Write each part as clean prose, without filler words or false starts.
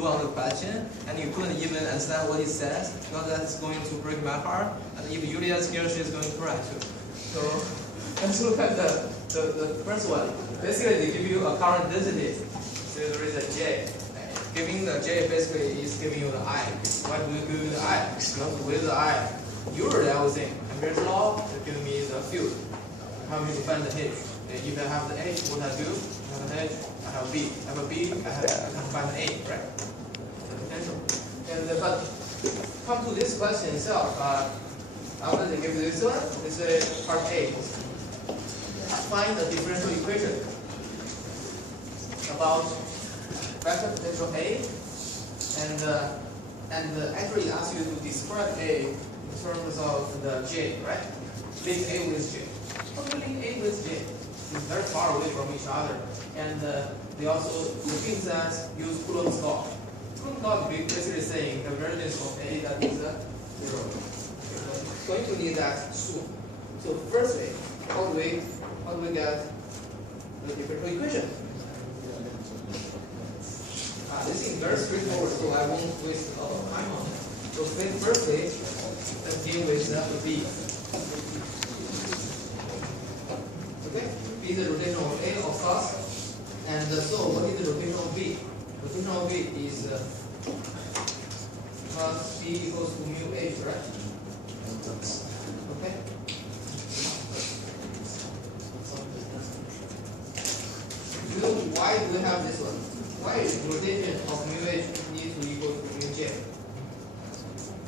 clue on the question, and you couldn't even understand what it says. Now that's going to break my heart, and if Yulia is here, she's going to cry too. So let's look at the first one. Basically, they give you a current density. So there is a J. Giving the J basically is giving you the I. Why do you give you the I? Because with the I, usually I would think Ampere's law will give me the field. How me to find the H? If I have the H, what I do? I have an H, I have B. I have a B, I can find the A, right? The potential. And but come to this question itself. After they give this one, they say part A. Find the differential equation about vector potential A, and actually it asks you to describe A in terms of the J, right? Link A with J. How do you link A with J? It's very far away from each other, and they also repeat that use Coulomb's law. Coulomb's law is basically saying the variance of A that is 0. So going to need that soon. So firstly, how do we get the differential equation? This is very straightforward, so I won't waste a lot of time on it. So firstly, let's deal with B. Okay, B is the rotation of A, of course. And so what is the rotation of B? Rotation of B is cos B equals to mu H, right? Okay. Why do we have this one? Why is rotation of mu H need to equal to mu J?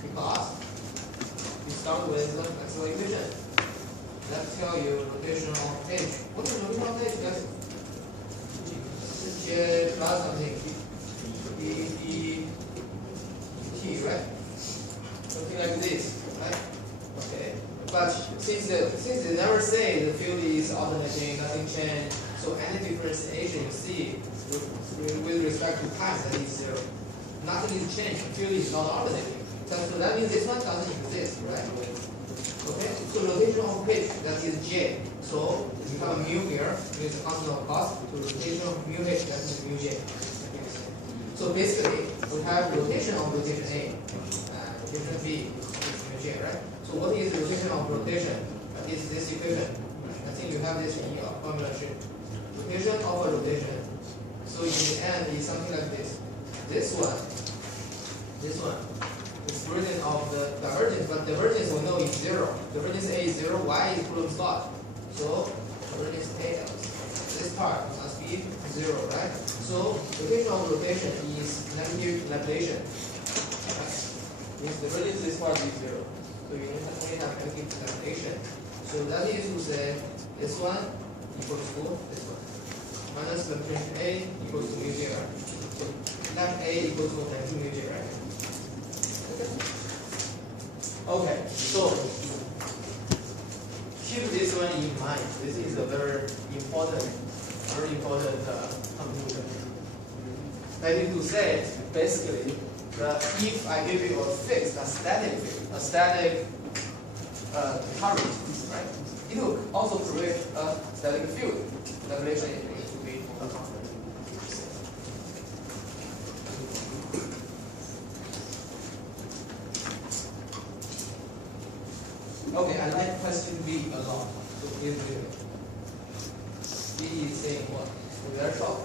Because we start with the Maxwell equation. Let's tell you rotation of H. What is rotation of H? That's J plus something. E T, right? Something like this, right? Okay. But since they never say the field is alternating, nothing change. So any differentiation you see with respect to time, that is 0. Nothing is changed. Field is not alternating. So that means this one doesn't exist, right? Okay. So rotation of H, that is J. So we have a mu here with constant of cost. So rotation of mu H, that is mu J. So basically, we have rotation of rotation A, rotation B is mu J, right? So what is the rotation of rotation? That is this equation. I think you have this in your formula sheet. Rotation of a rotation. So in the end, it's something like this. This one is gradient of the divergence, but divergence we know is 0. Divergence A is 0. Y is Coulomb's law. So divergence A, this part must be 0, right? So rotation of rotation is negative Laplacian. Right? Means divergence this part is 0. So you only have negative Laplacian. So that is to say this one equals to this one. Minus Laplacian A equals to mu J, right? So left A equals to negative mu J, right? Okay, so keep this one in mind. This is a very important conclusion. That is to say, basically, if I give you a static current, right? It will also create a static field. The relation is going to be a constant. Okay, I like question B a lot. So please read it. B is saying what? Very short.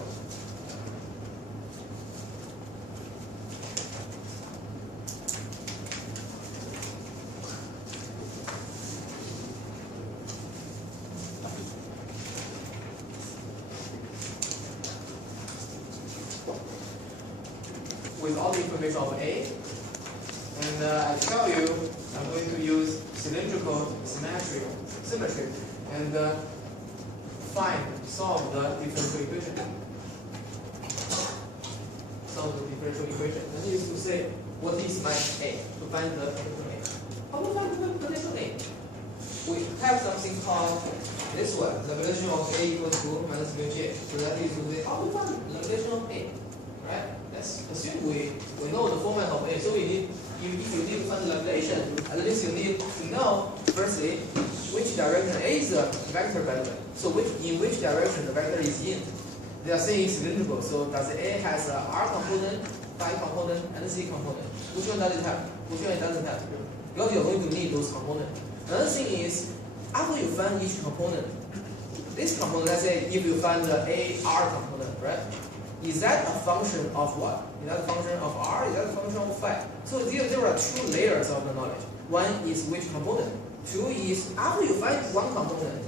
With all the information of A, and I tell you, I'm going to use cylindrical symmetry, and solve the differential equation. Solve the differential equation. That is to say, what is my A? To find the potential A. How to find the potential A? We have something called this one, the relation of A equals to minus mu J. So that is to say, how to find the relation of A, right? Let's assume we know the format of A. So we need, if you need to find the Laplacian, at least you need to know firstly which direction A is a vector, by the way. So in which direction the vector is in. They are saying cylindrical. So does A has a R component phi component and z component. Which one does it have? Which one it doesn't have? Because you're going to need those components. Another thing is, after you find each component, this component, let's say if you find the AR component, right? Is that a function of what? Is that a function of R? Is that a function of phi? So there are two layers of the knowledge. One is which component. Two is after you find one component.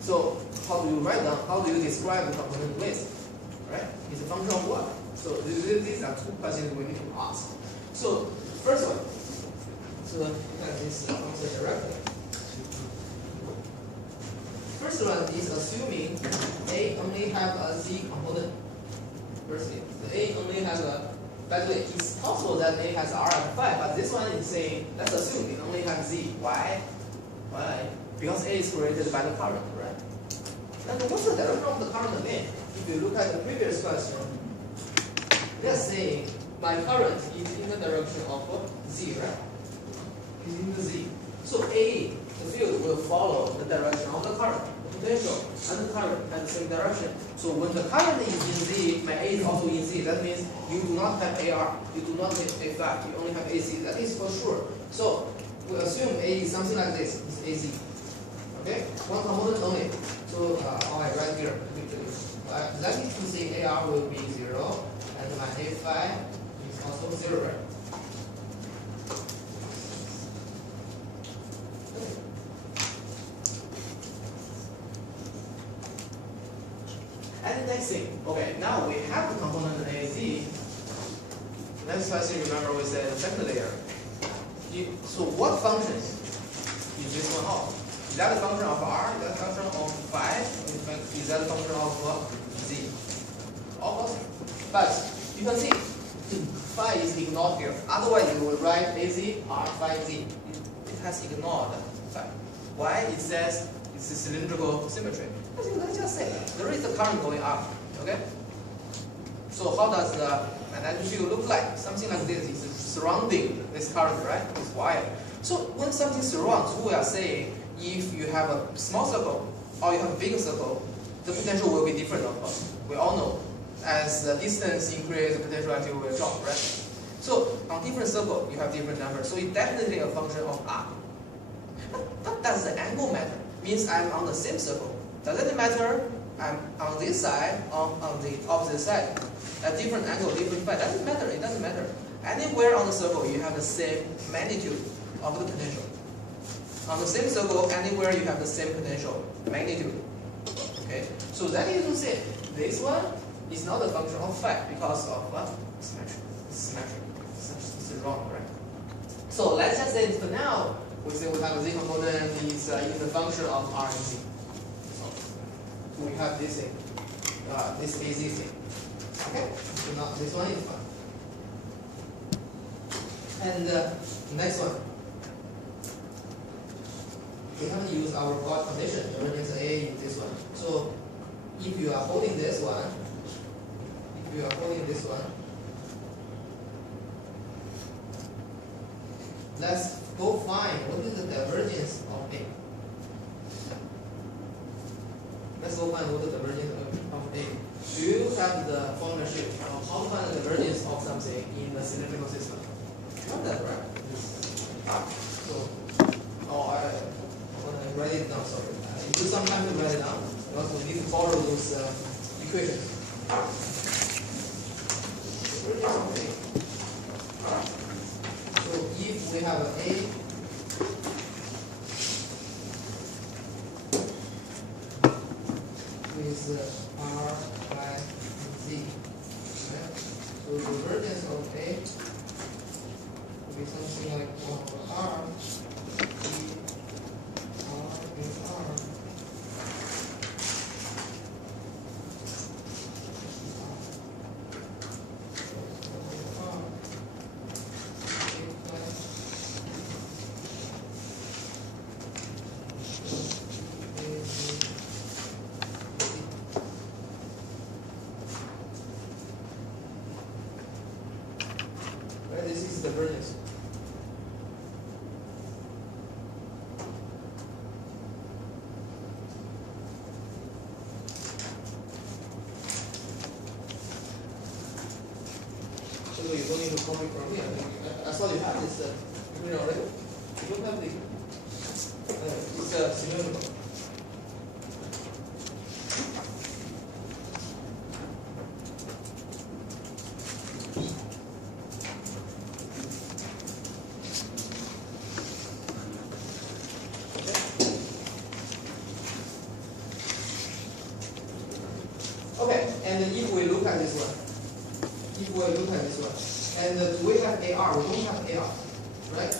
So how do you write down? How do you describe the component with? Right? It's a function of what? So these are two questions we need to ask. So first one. So look at this answer directly. First one is assuming A only have a Z component. Firstly, the A only has a. By the way, it's possible that A has R and phi, but this one is saying let's assume it only has Z. Why? Why? Because A is created by the current, right? And what's the direction of the current again? If you look at the previous question, let's say my current is in the direction of Z, right? Is in the Z. So A, the field will follow the direction of the current. Potential and the current at the same direction. So when the current is in Z, my A is also in Z. That means you do not have AR, you do not have A phi, you only have AC. That is for sure. So we assume A is something like this. It's AC. Okay, one component only. So alright, right here. That means to say AR will be 0, and my A phi is also 0, right? And the next thing, okay, now we have the component AZ. Next question, remember we said the second layer. So what function is this one of? Is that a function of R? Is that a function of phi? Is that a function of Z? Of course. But you can see phi is ignored here. Otherwise you would write AZ R phi Z. It has ignored phi. Why? It says it's a cylindrical symmetry. Let's just say there is a current going up. Okay? So how does the magnetic field look like? Something like this is surrounding this current, right? This wire. So when something surrounds, we are saying if you have a small circle or you have a big circle, the potential will be different, of course. We all know. As the distance increases, the potentiality will drop, right? So on different circle, you have different numbers. So it's definitely a function of R. But does the angle matter? Means I'm on the same circle. Does it matter? I'm on this side, on the opposite side. At different angle, different phi. Doesn't matter. It doesn't matter. Anywhere on the circle, you have the same magnitude of the potential. On the same circle, anywhere you have the same potential magnitude. Okay. So that is to say, this one is not a function of phi because of symmetry. Symmetry. It's wrong, right? So let's just say for now, we say we have a Z component is the function of R and Z. So we have this thing, this AZ thing. Okay, so now this one is fine. And next one, we haven't used our God condition. Divergence A in this one. So if you are holding this one, let's go find what is the divergence of A. Let's go find what the divergence of A. Do you have the formula sheet of how to find the divergence of something in the cylindrical system? You have that, right? So, I want to write it down, sorry. It took some time to write it down. Because we need to follow those equations. So if we have A with R, phi, and Z. Right? So the divergence of A will be something like 1 over R, Z, R is R. This is the divergence. So you don't need to copy from here. I thought you have this equation already. You don't have the it's cylindrical. Okay, and if we look at this one, and do we have AR? We don't have AR, right?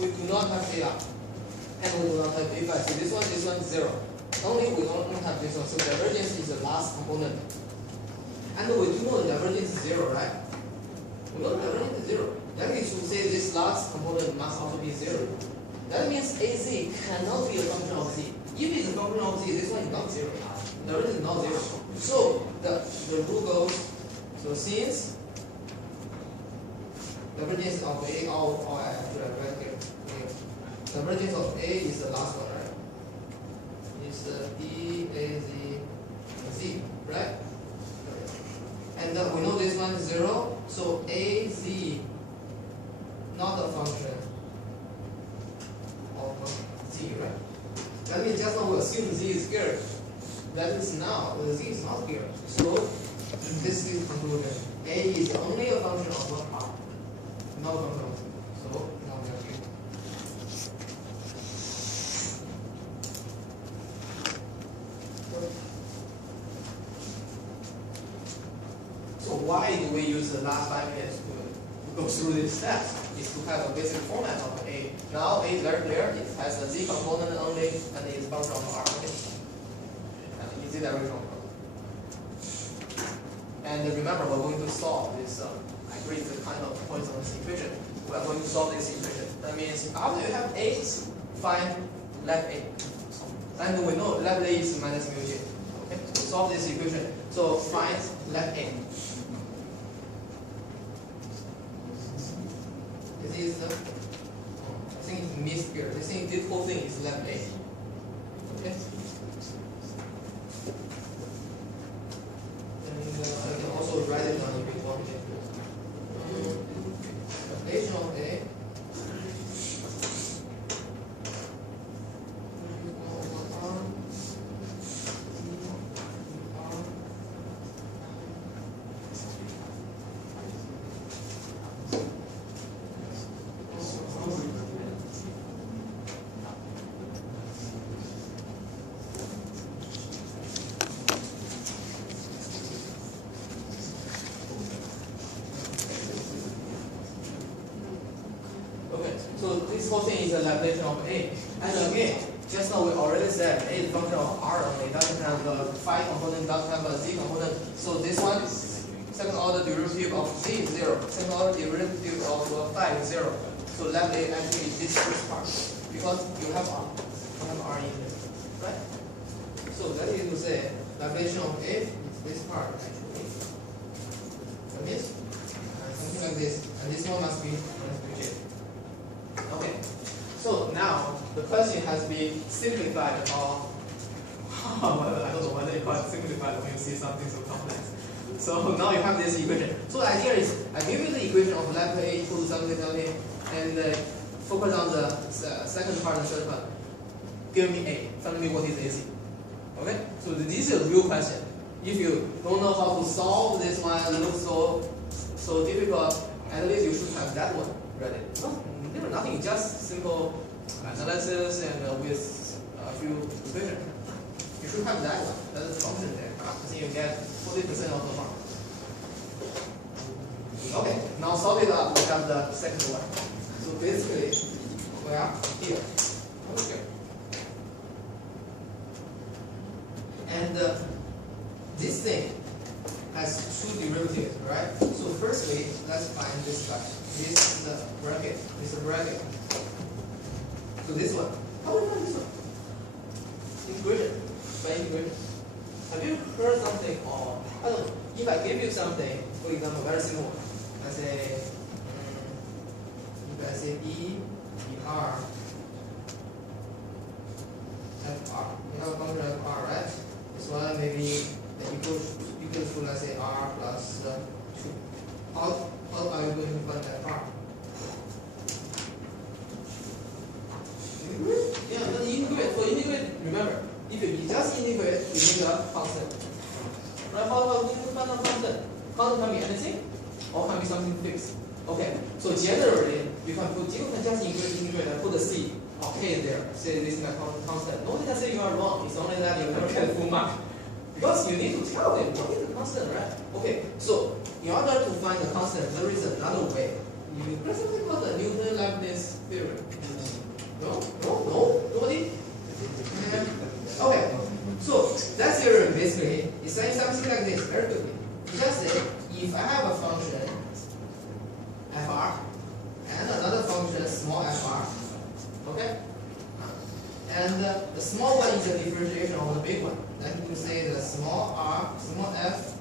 We do not have AR, and we do not have A5. So this one is 0. Only we don't have this one. So divergence is the last component, and we do know the divergence is 0, right? We know the divergence is 0. That means we say this last component must also be 0. That means AZ cannot be a function of Z. If it's a function of Z, this one is not 0. The divergence is not 0. So the rule goes, so since divergence of A, I have to write here. Divergence of A is the last one, right? It's E, A, Z, right? And we know this one is 0, so A, Z, not a function of Z, right? That means just now we assume Z is here. That is now the Z is not here. So this is conclusion. A is only a function of R, not a function of Z. So now we have here. So why do we use the last 5 minutes to go through these steps? Is to have a basic format of A. Now A is very clear. It has a Z component only, and it is a function of R only. Easy directional problem. And remember, we're going to solve this. I agree the kind of Poisson's equation. We are going to solve this equation. That means after you have A, find left A. And we know left A is minus mu J. Okay, so solve this equation. So find left A. This is I think it's missed here. This whole thing is left A. Okay. I can also write it down if you want me to. Relation of A So this whole thing is a Laplacian of A. And again, just now we already said A is a function of R only. It doesn't have a phi component, doesn't have a Z component. So this one, second order derivative of Z is 0. Second order derivative of phi is 0. So left A actually is this first part. Because you have R. You have R in there. Right? So that is to say, Laplacian of A is this part actually. That means something like this. And this one must be J. Okay, so now the question has been simplified or well, I don't know whether you call it simplified when you see something so complex. So now you have this equation. So the idea is I give you the equation of left A equals something, and focus on the second part and third part. Give me A. Tell me what is AC. Okay, so this is a real question. If you don't know how to solve this one, it looks so difficult, at least you should have that one ready. No, nothing, just simple analysis and with a few equations. You should have that one. That is the function there. I think you get 40% of the mark. Okay, now solve it up. We have the second one. So basically, we are here. Okay. And this thing has two derivatives, right? So firstly, let's find this guy. This is the bracket. This is a bracket. So this one. How do we find this one? Integration. By integration. Have you heard something or I don't know. If I give you something, for example, very simple one. Let's say if I say E R FR. You have a function FR, right? This one maybe equals to let's say R plus 2. How Okay, so generally you can just integrate and put the c or k there. Say this is a constant. Nobody can say you are wrong. It's only that you never get full mark. Because you need to tell them what is the constant, right? Okay, so in order to find the constant, there is another way. You there's something called the Newton-Leibniz theorem. No? Nobody? Okay, so that theorem basically is saying something like this very quickly. It just says if I have a function fr and another function small fr, okay? And the small one is the differentiation of the big one. Then you say the small r, small f,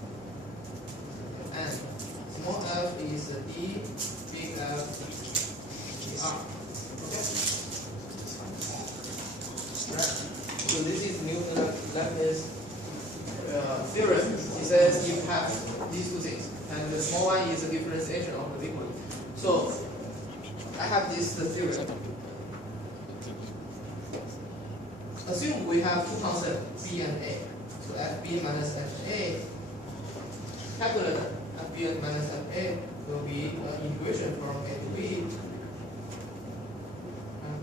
and small f is the d, big F, dr. Okay? Right? So this is Newton-Leibniz theorem. It says you have these two things, and the small one is the differentiation of the big one. So I have this theorem. Assume we have two constants b and a. So fb minus fa, calculate fb minus fa will be integration from a to b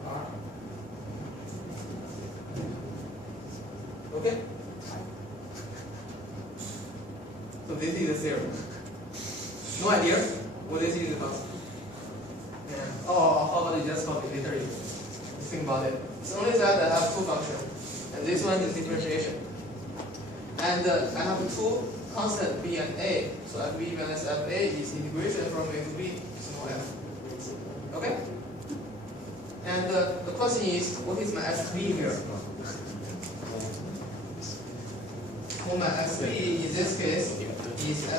fr. Okay? So this is the theorem. No idea what this is about? Yeah. Oh, how about you just copy literally? Think about it. It's only that I have two functions, and this one is differentiation. And I have two constant b and a, so fb minus fa is integration from a to b, small f. Okay? And the question is, what is my fb here? For my fb in this case is fa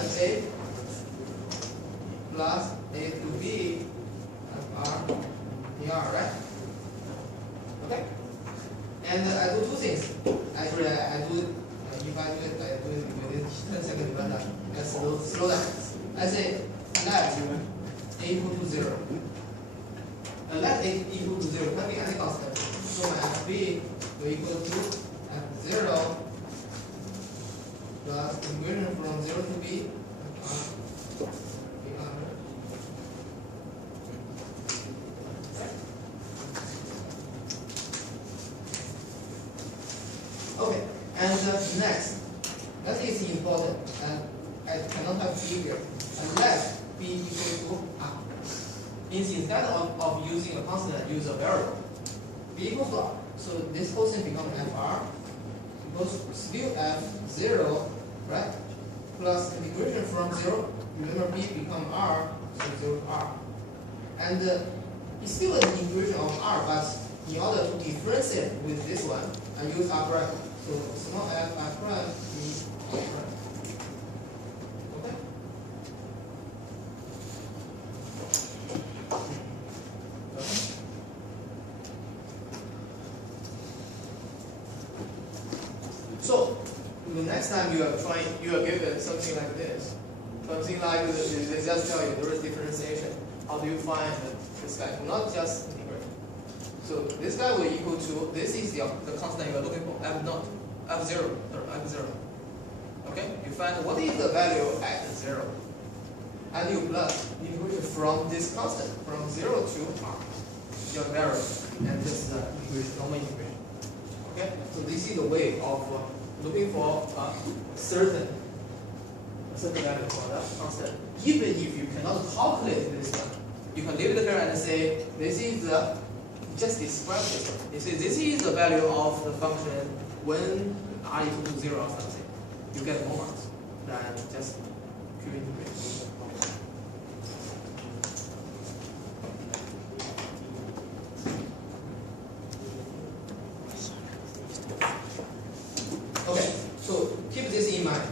plus a to b fr dr, right? Okay? And I do two things. Actually, I do, if I do it, I do it within 10 seconds, but I slow down. I say let a equal to 0. Let a equal to 0 can be any constant. So my fb will equal to f0 plus integration from 0 to b Okay, and next, that is important, and I cannot have b here. And let b equal to r. Means instead of using a constant, I use a variable. B equals to r. So this whole thing becomes fr equals still f0, right? Plus integration from 0. Remember b become r, so 0 to r. And it's still an integration of r, but in order to differentiate with this one, I use r prime. So small f r prime is r prime. Okay? So the next time you are given something like this. Something like this, they just tell you there is differentiation. How do you find this guy? Not just integrate. So this guy will equal to, this is the constant you are looking for, f0, or f0. Okay? You find what is the value at 0. And you plus integration from this constant, from 0 to r, your variable. And this is the normal integration. Okay? So this is the way of looking for a certain value for that constant. Even if you cannot calculate this one, you can leave it here and say, this is the, just describe this. You say, this is the value of the function when r equal to 0 or something. You get more marks than just pure integration. Okay, so keep this in mind.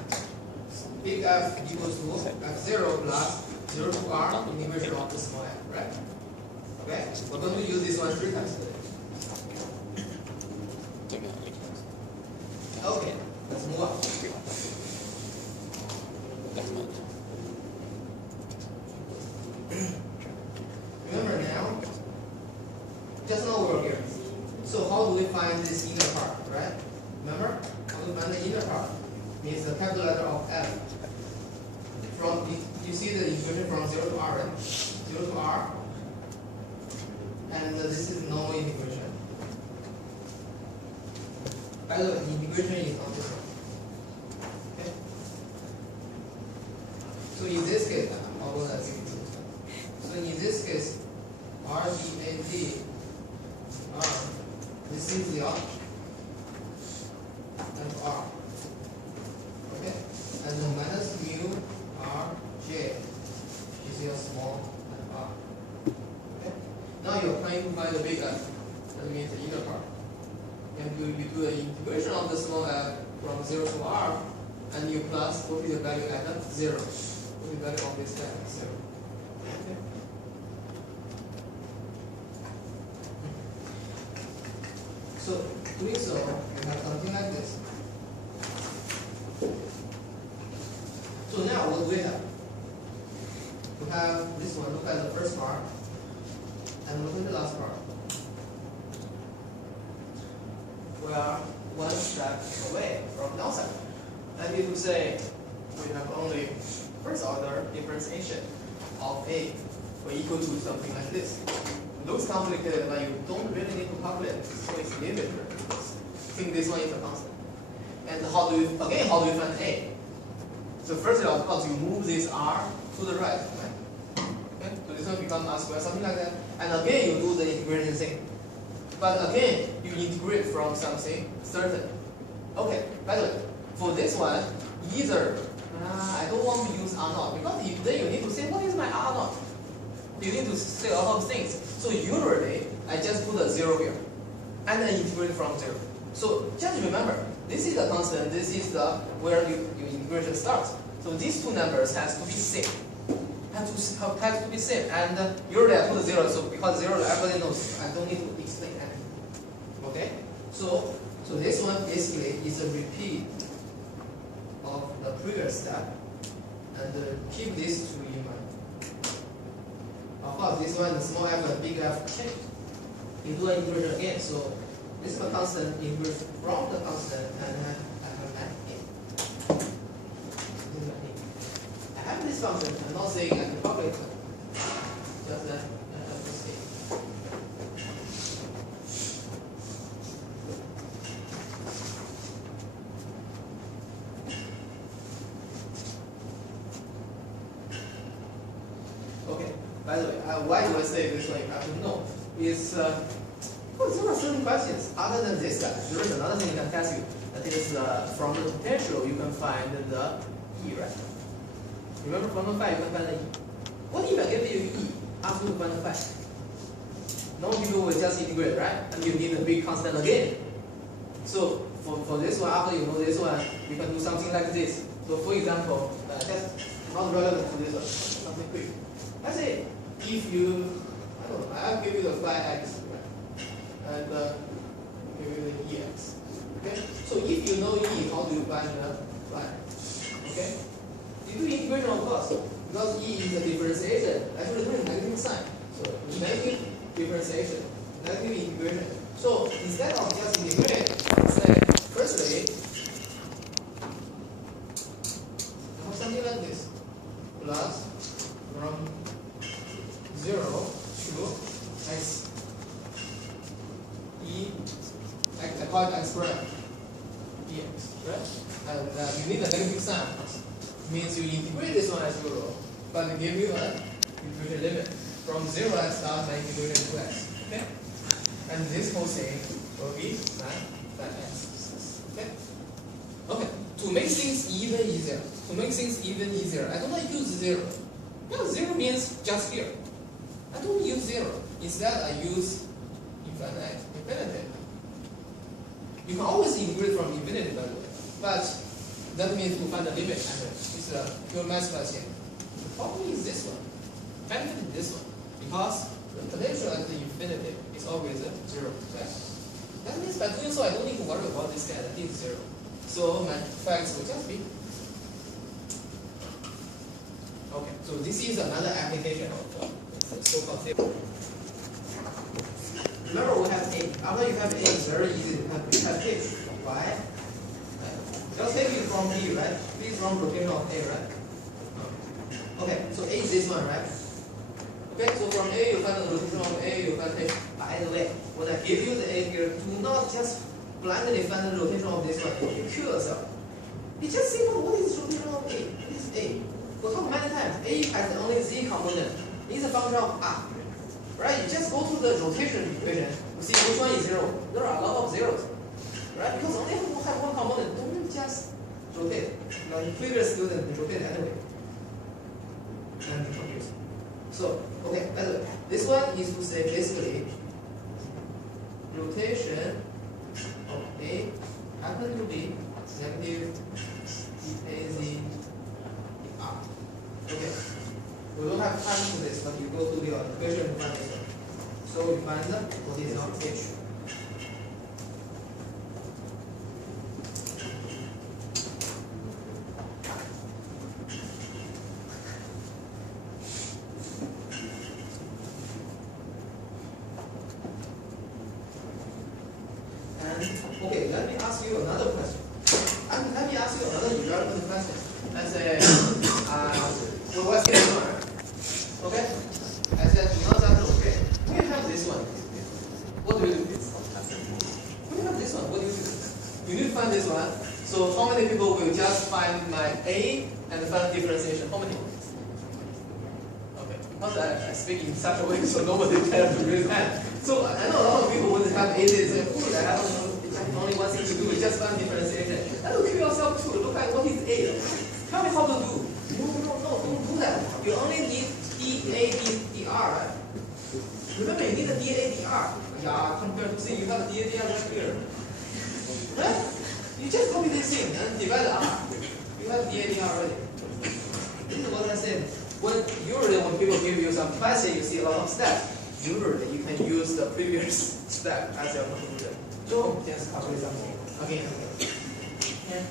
Big F equals to f0 plus 0 to r integration of the small f, right? Okay, we're going to use this one 3 times today. Okay, let's move on. Remember now, just now we're here. So how do we find this inner part, right? Remember? How do we find the inner part? Means the capital letter of f. From, you see the equation from 0 to r, right? 0 to r, and this is no integration. By the way, the integration is not this one. Okay? So in this case, I'll go that. So in this case, r dAd r, this is the r and r. Okay? And then minus mu r j is your small and r. Okay? Now you're trying to find the big f. That means the inner part. And you do the integration of the small f from 0 to r, and you plus what is the value at 0. What is the value of this at 0. Okay? So doing so, we have something like this. So now what do we have? We have this one. Look at the first part, and look at the last part. We are one step away from the outside. That is to say, we have only first order differentiation of A will equal to something like this. It looks complicated, but you don't really need to calculate it. So it's limited. Think this one is a constant. And how do you find A? So first of course you move this R to the right. Okay? So this one becomes R squared, something like that. And again you do the integration thing. But again, you integrate from something certain. Okay, by the way, for this one, either I don't want to use R naught, because then you need to say what is my R naught? You need to say a lot of things. So usually I just put a 0 here and then integrate from 0. So just remember, this is the constant, this is the where your integration starts. So these two numbers has to be same. Has to be same, and usually I put 0, so because 0 everybody knows, I don't need to explain anything. Okay? So this one basically is a repeat of the previous step, and keep this two in mind. Of course, this one, the small f and big F change. You do an integration again, so this is a constant inverse from the constant, and I have an A. I have this function. I'm not saying I can calculate it. Just that I have this A. Okay. By the way, why do I say this one? You have to know is well, there are certain questions other than this guy. There is another thing I can test you. That is from the potential you can find the E, right? Remember from the phi you can find the E. What if I give you E after you find the phi? No people will just integrate, right? And you need a big constant again. So for this one, after you know this one, you can do something like this. So for example, just not relevant to this one, something quick. Let's say if you, I don't know, I'll give you the phi x, right? And give you the ex. Okay? So if you know E, how do you find the phi? Okay? You do integration of course, because E is a differentiation, actually doing negative sign. So negative differentiation, negative integration. So instead of just integrating, say firstly, I have something like this. Plus from 0 to x E, I call it x squared, ex, right? And you need a negative sign. Means you integrate this one as 0, but it gives you an integration limit from 0 x start and integration to x. Okay? And this whole thing will be that x. Okay? Okay. To make things even easier, I don't want to use 0. Because 0 means just here. I don't use 0. Instead, I use infinity. You can always integrate from infinity, by the way. But that means to find the limit. It's a pure math question. The problem is this one. Benefit is this one. Because the potential at the infinity is always 0. Okay? That means by doing so, I don't need to worry about this guy that is 0. So my facts will just be. Okay, so this is another application of the so-called table. Remember we have A. After you have A, it's very easy to have this. Why? Just take it from B, right? B is from potential of A, right? Okay, so A is this one, right? Okay, so from A you find the rotation of A, you find A. By the way, when I give you the A here, do not just blindly find the rotation of this one. You kill yourself. It's just simple. What is rotation of A? What is A? We talk many times. A has only Z component. It's a function of R. Right? You just go to the rotation equation. You see which one is zero. There are a lot of zeros. Right? Because only have one component. Don't just rotate. Like previous student rotate anyway. And confused. So, okay, by the way, this one is to say basically rotation of A happen to be negative dAz dr. Okay. We don't have time to this, but you go to the equation to find this one. So you find what is not H. Okay, let me ask you another question. Let me ask you another irrelevant question. Let's say, what's this one? Okay? I said, not that okay. We have this one. What do you do? We have this one. What do you do? You need to find this one. So how many people will just find my A and find differentiation? How many? Okay. Because I speak in such a way so nobody can raise hand. So I know a lot of people when they have A, they say, oh, I have only one thing to do, just find differentiation. And look at yourself too. Look at what is A. Tell me how to do. No, don't do that. You only need dA dr, right? Remember, you need a dA dr. Yeah, compared to see, you have a dA dr right here. Right? You just copy this thing and divide R. You have dA dr already. This is what I said. Usually when people give you some question, you see a lot of steps. Usually you can use the previous step as your conclusion. So just copy something again. Yeah.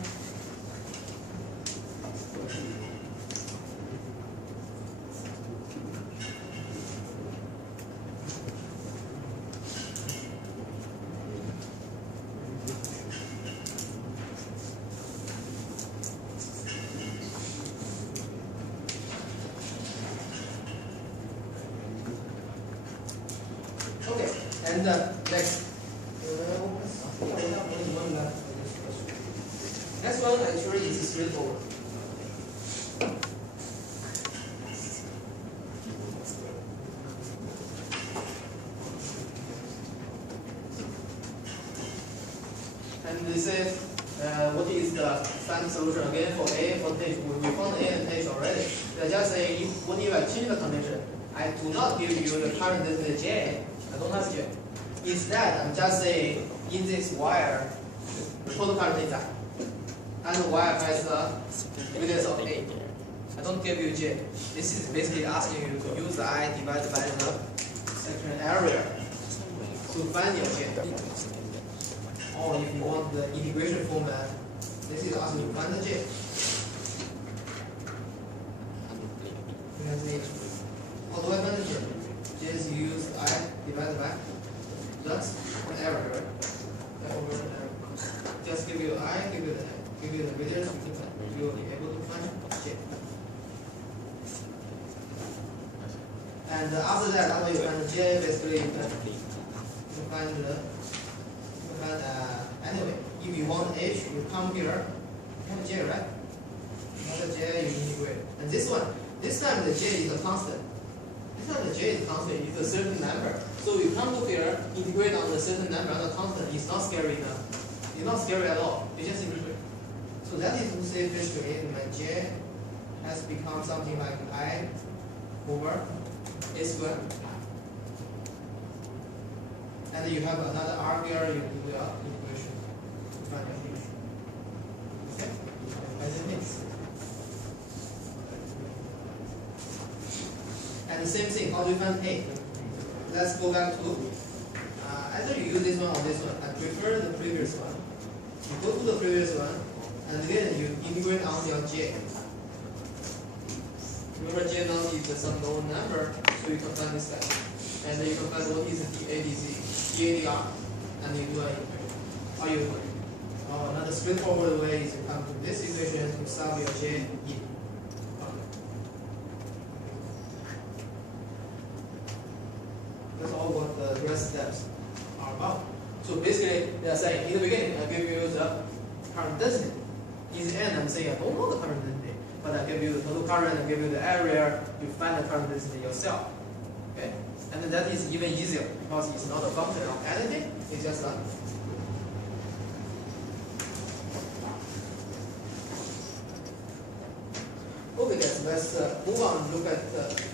Okay, and next. Next one actually is straightforward. And this is what is the standard solution again for A for H. We found A and H already. They're just saying what if I change the condition? I do not give you the current density J. I don't have J. Instead, I'm just saying in this wire, the total current is that. And the wire has the radius of A. I don't give you J. This is basically asking you to use the I divided by the section area to find your J. Or if you want the integration format, this is asking you to find the J. How do I find the J? Just use I divided by plus an error, right? Over an error. Just give you I, give you the radius, you will be able to find J. And after that, after you find J, basically you find anyway, if you want H, you come here, you have J, right? Another J, you integrate. And this one, this time the J is a constant. This time the J is constant, it's a certain number. So you come to here, integrate on the certain number on the constant, it's not scary enough. It's not scary at all. You just integrate. So that is to say basically my J has become something like I over A squared. And you have another R here, you do the integration to find your H. Okay? As it is. And the same thing, how do you find A? Let's go back to either you use this one or this one. I prefer the previous one. You go to the previous one, and then you integrate on your J. Remember J now is some known number, so you can find this guy. And then you can find what is the dAdr, and you do an equation. Another straightforward way is to come to this equation to solve your J in. rest steps are about. So basically, they are saying in the beginning, I give you the current density. In the end, I'm saying I don't know the current density, but I give you the total current, I give you the area, you find the current density yourself. Okay? And that is even easier because it's not a function of anything, it's just like. Okay guys, let's move on and look at